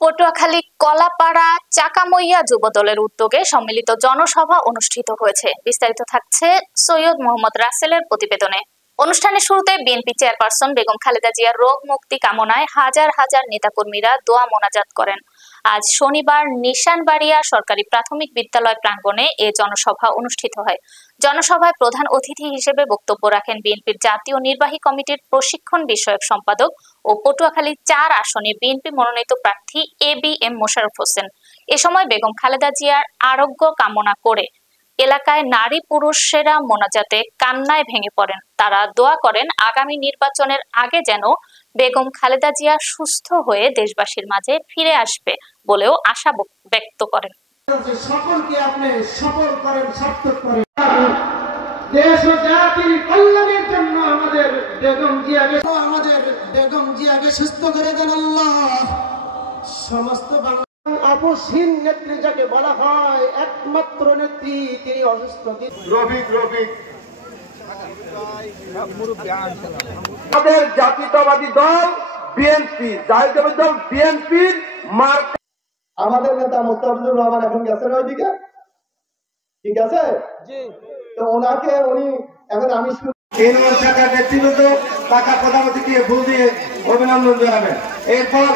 পটুয়াখালী কলাপাড়া চাকামইয়া যুবদলের উদ্যোগে সম্মিলিত জনসভা অনুষ্ঠিত হয়েছে। বিস্তারিত থাকছে সৈয়দ মোহাম্মদ রাসেলের প্রতিবেদনে। অনুষ্ঠানের শুরুতে বিএনপি চেয়ারপারসন বেগম খালেদা জিয়ার রোগ মুক্তি কামনায় হাজার হাজার নেতাকর্মীরা দোয়া মোনাজাত করেন। আজ শনিবার নিশানবাড়িয়া সরকারি প্রাথমিক বিদ্যালয় প্রাঙ্গণে এ জনসভা অনুষ্ঠিত হয়। জনসভায় প্রধান অতিথি হিসেবে বক্তব্য রাখেন বিএনপির জাতীয় নির্বাহী কমিটির প্রশিক্ষণ বিষয়ক সম্পাদক ও পটুয়াখালী ৪ আসনে বিএনপি মনোনীত প্রার্থী এবিএম মোশাররফ হোসেন। এ সময় বেগম খালেদা জিয়ার আরোগ্য কামনা করে এলাকায় নারী পুরুষেরা মোনাজাতে কান্নায় ভেঙে পড়েন। তারা দোয়া করেন আগামী নির্বাচনের আগে যেন বেগম খালেদা জিয়া সুস্থ হয়ে দেশবাসীর মাঝে ফিরে আসবে বলেও আশা ব্যক্ত করেন। সকলকে আপনি সফল করেন, সার্থক করেন। দেশ ও জাতির কল্যাণের জন্য আমাদের বেগম জিয়াকে সুস্থ করে দেন আল্লাহ। সমস্ত আপসহীন নেত্রী যাকে বলা হয়, একমাত্র নেত্রী, তিনি অসুস্থ। রফিক আমাদের জাতীয়তাবাদী দল বিএনপি, জাতীয়তাবাদী দল বিএনপির মার্ক। আমাদের নেতা মোস্তাফিজুর রহমান এখন গেছেন ওইদিকে, ঠিক আছে? তো ওনাকে এখন আমি কেন্দ্রীয় শাখার নেতৃবৃন্দ টাকা প্রধানমন্ত্রীকে ভুল দিয়ে অভিনন্দন জানাবেন। এরপর